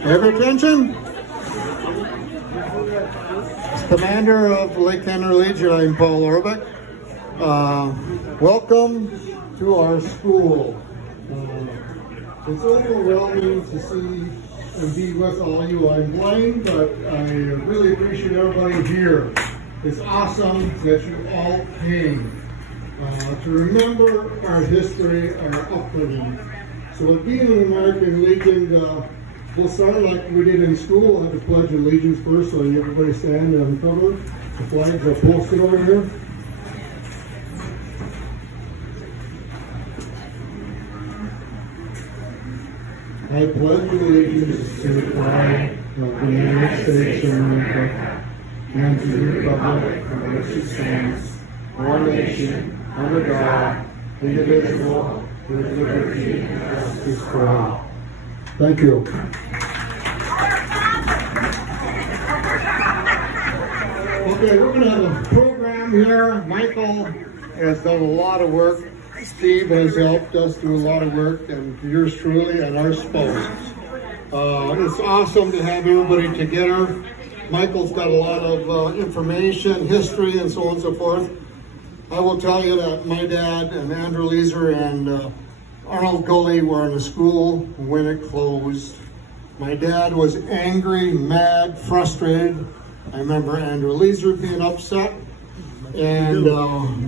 Have your attention. Commander of Lake Henry Legion, I'm Paul Orbeck. Welcome to our school. It's overwhelming to see and be with all you. I'm blind, but I really appreciate everybody here. It's awesome that you all came to remember our history, our upbringing. So being an American Legion, we'll start like we did in school. We'll have the Pledge of Allegiance first, so everybody stand and cover. The flags are posted over here. I pledge allegiance to the flag of the United States of America and to the republic for which it stands, one nation, under God, indivisible, with liberty and justice for all. Thank you. Okay, we're going to have a program here. Michael has done a lot of work. Steve has helped us do a lot of work, and yours truly and our spouses. It's awesome to have everybody together. Michael's got a lot of information, history, and so on and so forth. I will tell you that my dad and Andrew Leeser and Arnold Gully were in the school when it closed. My dad was angry, mad, frustrated. I remember Andrew Leeser being upset. And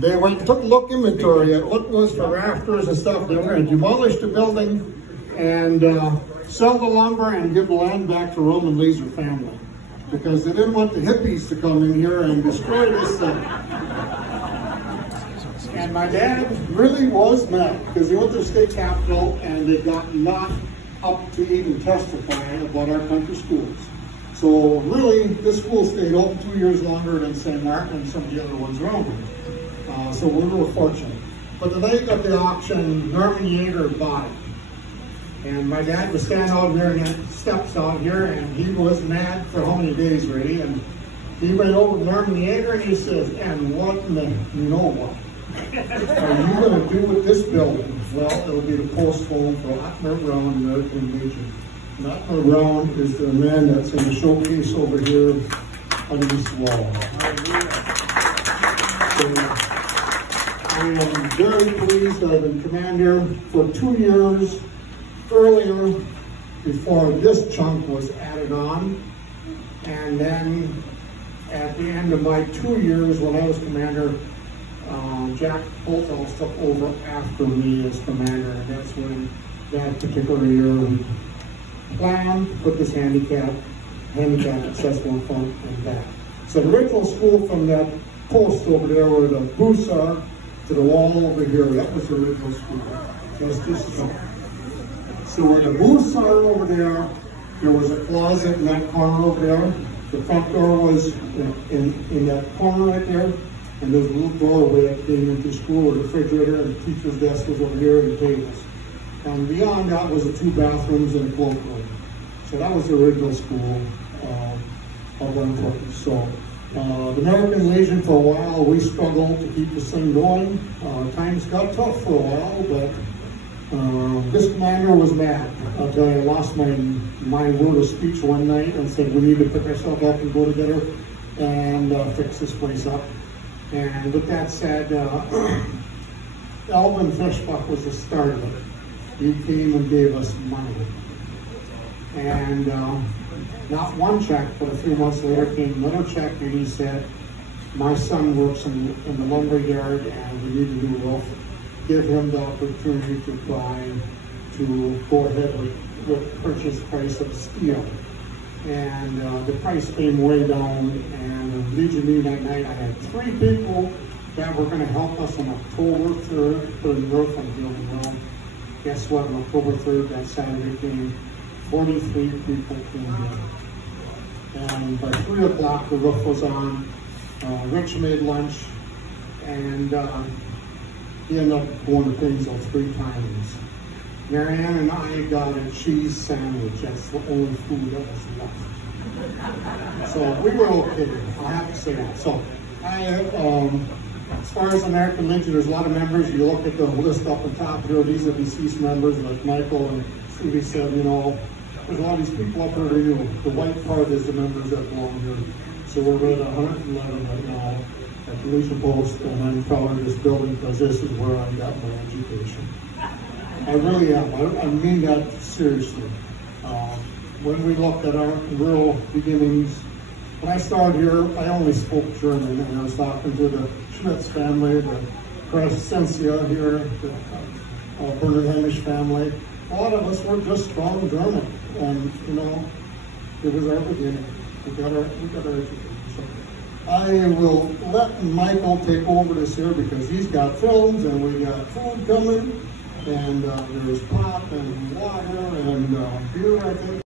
they went and took a look inventory at what was the rafters and stuff. They were going to demolish the building and sell the lumber and give the land back to Roman Leeser family, because they didn't want the hippies to come in here and destroy this thing. And my dad really was mad because he went to the state capitol and they got not up to even testify about our country schools. So really, this school stayed open 2 years longer than St. Martin and some of the other ones around here. So we were fortunate. But the night of the auction, Norman Yeager bought it. And my dad was standing out here in the steps out here, and he was mad for how many days, really. And he went over to Norman Yeager and he says, "And what in the, you know what are you going to do with this building?" Well, it'll be the post home for Otmar Brown, American Legion. Otmar Brown is the man that's in the showcase over here on this wall. So, I am very pleased. I've been commander for 2 years earlier before this chunk was added on. And then at the end of my 2 years when I was commander, Jack Holthaus took over after me as commander, and that's when that particular year we planned to put this handicap accessible in front and back. So the original school from that post over there where the booths are to the wall over here, that was the original school. That's just so where the booths are over there was a closet in that corner over there. The front door was in that corner right there. And there's a little doorway that came into school with a refrigerator, and the teacher's desk was over here and tables. And beyond that was the 2 bathrooms and a cloakroom. So that was the original school of our importance. So the American Legion, for a while, we struggled to keep this thing going. Times got tough for a while, but this commander was mad. I'll tell you, I lost my word of speech one night and said we need to pick ourselves up and go together and fix this place up. And with that said, Alvin Fishbuck was the start of it. He came and gave us money. And not one check, but a few months later came another check, and he said, "My son works in the lumber yard and we need to do a roof. Give him the opportunity to go ahead with the purchase price of steel." And the price came way down, and Legion meeting that night, I had 3 people that were going to help us on October 3rd put a roof on the building. Well, guess what? On October 3rd, that Saturday came, 43 people came in. And by 3 o'clock, the roof was on. Rich made lunch, and he ended up going to Painesville 3 times. Marianne and I got a cheese sandwich. That's the only food that was left. So we were okay, I have to say that. So as far as American Legion, there's a lot of members. You look at the list up on top here, these are deceased members like Michael and Stevie said, you know, there's a lot of these people up here who you. The white part is the members that belong here. So we're at 111 right now at the Legion Post, and I'm proud of this building because this is where I got my education. I really am. I mean that seriously. When we look at our rural beginnings, when I started here, I only spoke German, and I was talking to the Schmitz family, the Crescencia here, the Bernard Hamish family. A lot of us were just strong German, and you know, it was our beginning. We got our education. So I will let Michael take over this here because he's got films and we got food coming, and there's pop and water and beer, I think.